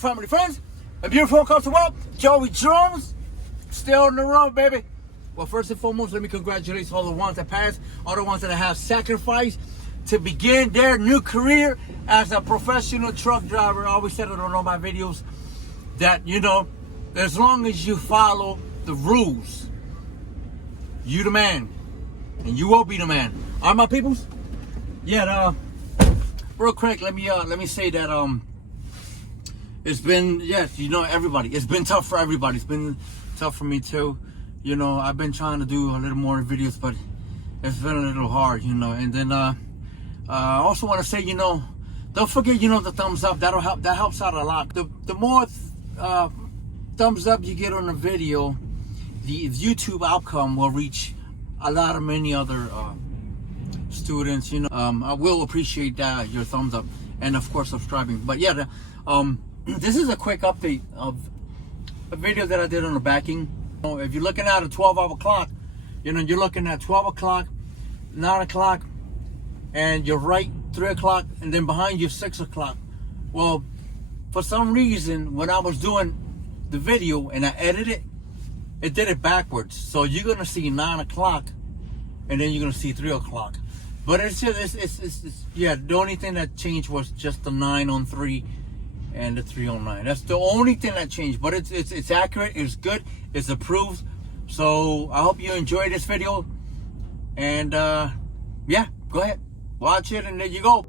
family, friends, and beautiful across the world, Joey Drones, still on the road, baby. Well, first and foremost, let me congratulate all the ones that passed, all the ones that have sacrificed to begin their new career as a professional truck driver. I always said it on all my videos that, you know, as long as you follow the rules, you the man, and you will be the man. All right, my peoples? Yeah, real quick, let me say that it's been, yes, you know, everybody. It's been tough for everybody. It's been tough for me too. You know, I've been trying to do a little more videos, but it's been a little hard, you know. And then I also want to say, you know, don't forget, you know, the thumbs up. That'll help. That helps out a lot. The more thumbs up you get on the video, the YouTube outcome will reach a lot of many other students. You know, I will appreciate that, your thumbs up, and of course subscribing. But yeah, this is a quick update of a video that I did on the backing. If you're looking at a 12-hour clock, you know, you're looking at 12 o'clock, 9 o'clock, and you're right 3 o'clock, and then behind you 6 o'clock. Well, for some reason, when I was doing the video and I edited it did it backwards. So you're gonna see 9 o'clock, and then you're gonna see 3 o'clock. But it's yeah. The only thing that changed was just the 9 on 3 and the 3 on 9. That's the only thing that changed. But it's accurate. It's good. It's approved. So I hope you enjoy this video. And yeah, go ahead, watch it, and there you go.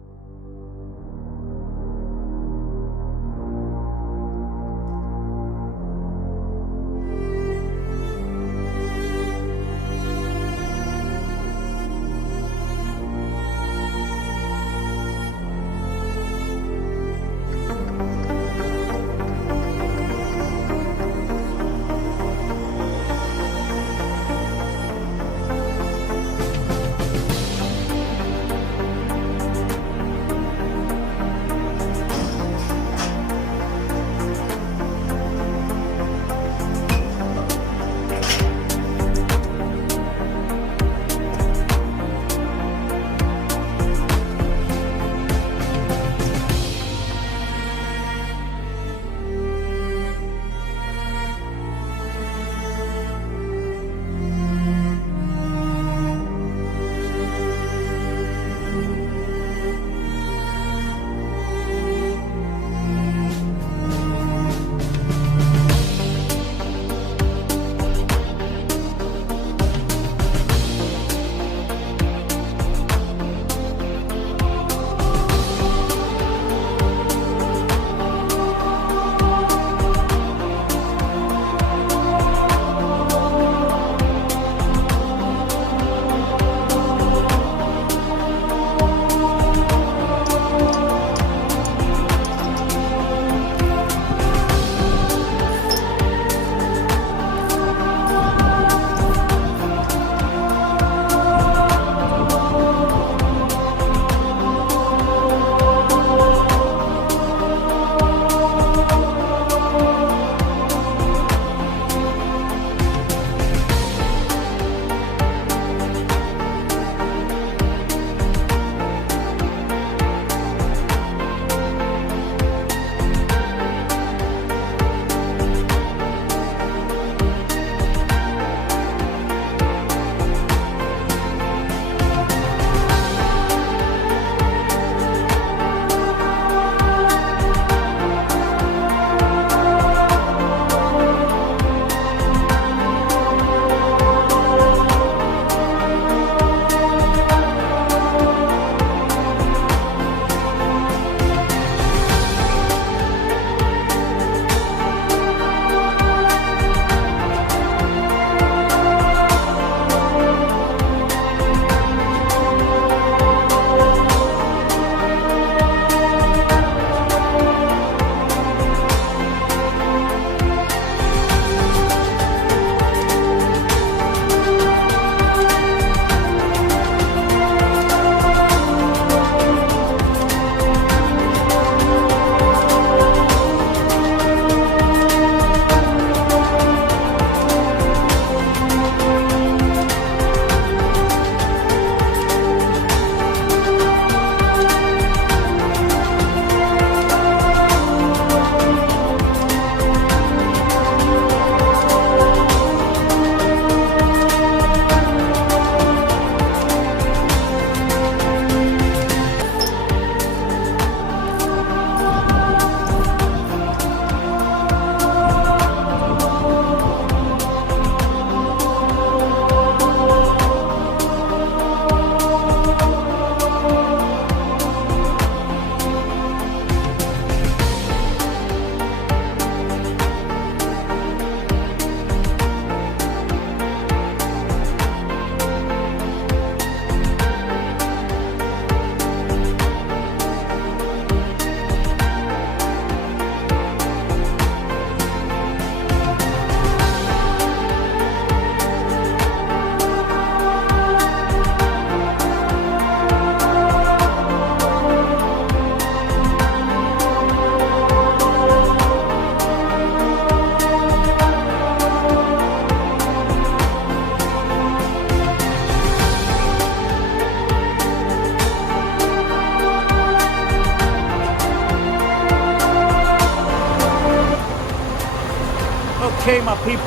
Okay, my people.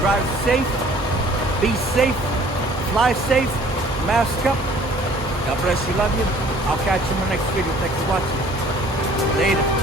Drive safe. Be safe. Fly safe. Mask up. God bless you. Love you. I'll catch you in the next video. Thanks for watching. Later.